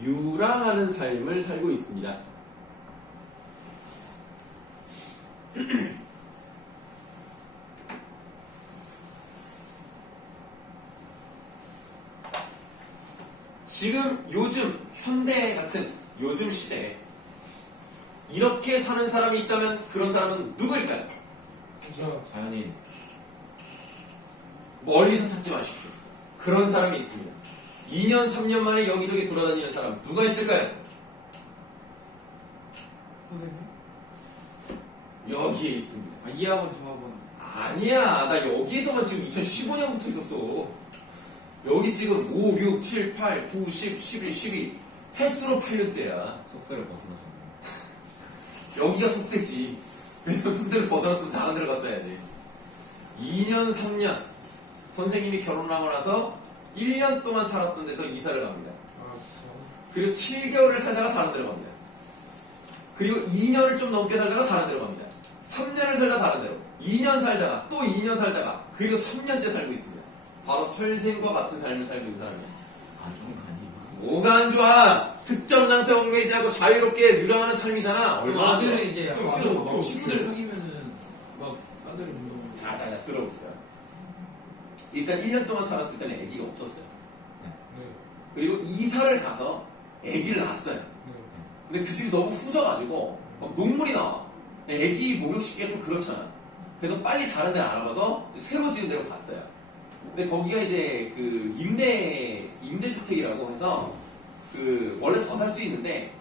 유랑하는 삶을 살고 있습니다. 지금 요즘 현대 같은 요즘 시대에 이렇게 사는 사람이 있다면 그런 사람은 누구일까요? 진짜 자연인. 멀리서 찾지 마십시오. 그런 사람이 있습니다. 2년, 3년 만에 여기저기 돌아다니는 사람 누가 있을까요? 선생님? 여기에 있습니다. 아, 2학원 중학원. 아니야, 나 여기서만 지금 2015년부터 있었어. 여기 지금 5, 6, 7, 8, 9, 10, 11, 12 횟수로 8년째야. 속세를 벗어나셨네요. 여기가 속세지. 왜냐면 속세를 벗어났으면 다른 데로 갔어야지. 2년, 3년 선생님이 결혼을 하고 나서 1년 동안 살았던 데서 이사를 갑니다. 그리고 7개월을 살다가 다른 데로 갑니다. 그리고 2년을 좀 넘게 살다가 다른 데로 갑니다. 3년을 살다가 다른 데로, 2년 살다가 또 2년 살다가 그리고 3년째 살고 있습니다. 바로 설생과 같은 삶을 살고 있는 사람이에요. 안 좋은 거 아니에요? 뭐가 안 좋아? 특정 장소에 얽매이지 않고 자유롭게 유랑하는 삶이잖아. 얼마나 좋아? 아들은 이제 그 아들 막 막 친구들 사귀면은 막 아들을 운동. 자, 들어보세요. 일단 1년 동안 살았을 때는 아기가 없었어요. 네. 그리고 이사를 가서 아기를 낳았어요. 네. 근데 그 집이 너무 후져가지고 막 눈물이 나와. 아기 목욕시키기가 좀 그렇잖아. 그래서 빨리 다른 데 알아봐서 새로 지은 데로 갔어요. 근데 거기가 이제 그 임대주택이라고 해서 그 원래 더 살 수 있는데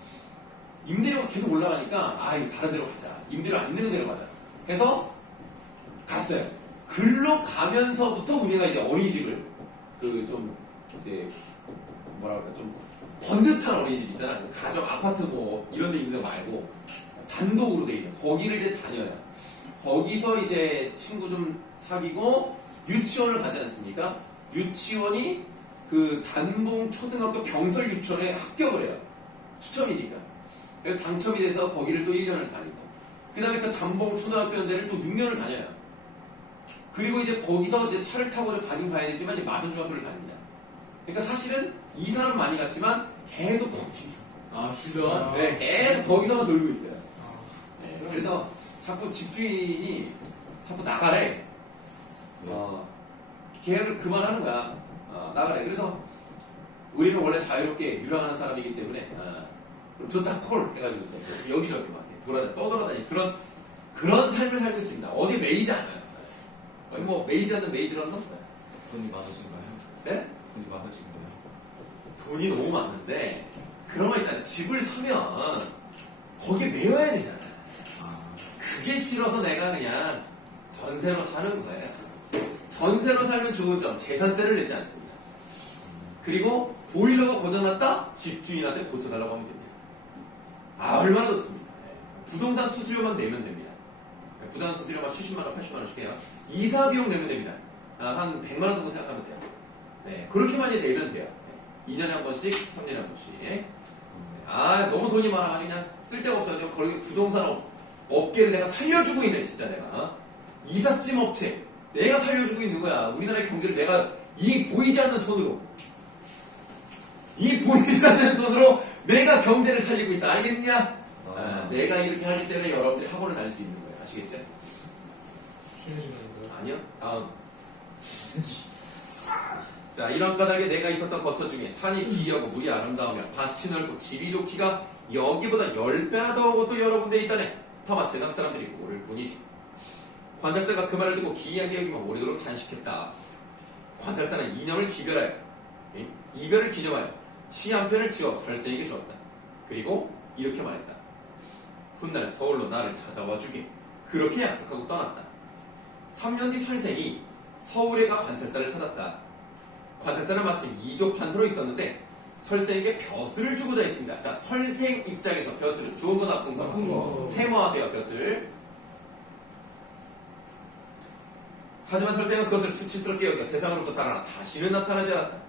임대료가 계속 올라가니까 이거 다른 데로 가자. 임대료 안 내는 데로 가자. 해서 갔어요. 글로 가면서부터 우리가 이제 어린이집을 그 좀 이제 뭐랄까 좀 번듯한 어린이집 있잖아. 그 가정 아파트 뭐 이런 데 있는 데 말고 단독으로 돼 있는 거기를 이제 다녀요. 거기서 이제 친구 좀 사귀고 유치원을 가지 않습니까? 유치원이 그 단봉 초등학교 병설 유치원에 합격을 해요. 추첨이니까. 그래서 당첨이 돼서 거기를 또 1년을 다니고 그 다음에 그 단봉 초등학교 데를 또 6년을 다녀요. 그리고 이제 거기서 이제 차를 타고 가긴 가야 되지만 이제 마전중학교를 다닙니다. 그러니까 사실은 이사는 많이 갔지만 계속 거기서 주변? 네, 계속 거기서만 돌고 있어요. 네, 그래서 자꾸 집주인이 자꾸 나가래. 계약을 그만하는 거야. 나가래. 그래서 우리는 원래 자유롭게 유랑하는 사람이기 때문에 그럼 좋다 콜 해가지고 이제 여기저기 막 떠돌아다니 그런 삶을 살고 있습니다. 어디 매이지 않아요. 뭐 매이지 않는 매이지라는 건 없어요. 돈이 많으신가요? 네? 돈이 많으신가요? 돈이 너무 많은데 그런 거 있잖아요. 집을 사면 거기에 매여야 되잖아요. 그게 싫어서 내가 그냥 전세로 사는 거예요. 전세로 살면 좋은 점, 재산세를 내지 않습니다. 그리고 보일러가 고장났다? 집주인한테 고쳐달라고 하면 됩니다. 얼마나 좋습니다. 부동산 수수료만 내면 됩니다. 부단 수수료 막 70만원, 80만원씩 해요. 이사 비용 내면 됩니다. 한 100만원 정도 생각하면 돼요. 네, 그렇게 많이 내면 돼요. 네, 2년에 한 번씩, 3년에 한 번씩. 너무 돈이 많아. 그냥 쓸데가 없어요. 거기 부동산 업계를 내가 살려주고 있네, 진짜 내가. 이삿짐 업체. 내가 살려주고 있는 거야. 우리나라의 경제를 내가 이 보이지 않는 손으로 내가 경제를 살리고 있다. 알겠냐? 내가 이렇게 하기 때문에 여러분들이 학원을 다닐 수 있는 거예요. 아시겠죠? 쉬는 시간인가요? 아니요. 다음. 자, 이런 까닭에 내가 있었던 거처 중에 산이 기이하고 물이 아름다우며 밭이 넓고 집이 좋기가 여기보다 10배나 더 곳도 여러 군데 있다네. 다만 세상 사람들이 모를 뿐이지. 관찰사가 그 말을 듣고 기이하게 여기며 오래도록 단식했다. 관찰사는 이념을 이별을 기념하여 시 한 편을 지어 설생에게 주었다. 그리고 이렇게 말했다. 훗날 서울로 나를 찾아와 주게. 그렇게 약속하고 떠났다. 3년 뒤 설생이 서울에 가 관찰사를 찾았다. 관찰사는 마침 2조 판서로 있었는데 설생에게 벼슬을 주고자 했습니다. 자, 설생 입장에서 벼슬은 좋은 거 나쁜 거? 나쁜 거. 세모하세요, 벼슬. 하지만 설생은 그것을 수치스럽게 여겨 세상으로부터 달아나 다시는 나타나지 않았다.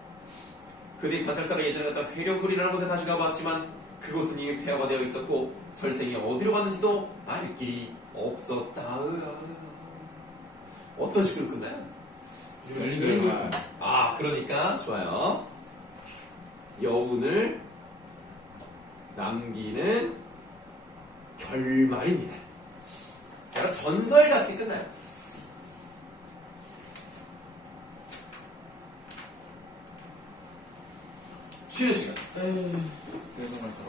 그 뒤 관찰사가 예전에 갔다 회령굴이라는 곳에 다시 가봤지만 그곳은 이미 폐허가 되어 있었고 설생이 어디로 갔는지도 알 길이 없었다. 어떤 식으로 끝나요? 열린 걸. 그러니까 좋아요. 여운을 남기는 결말입니다. 약간 전설같이 끝나요. 쉬는 시간. 그래서 말씀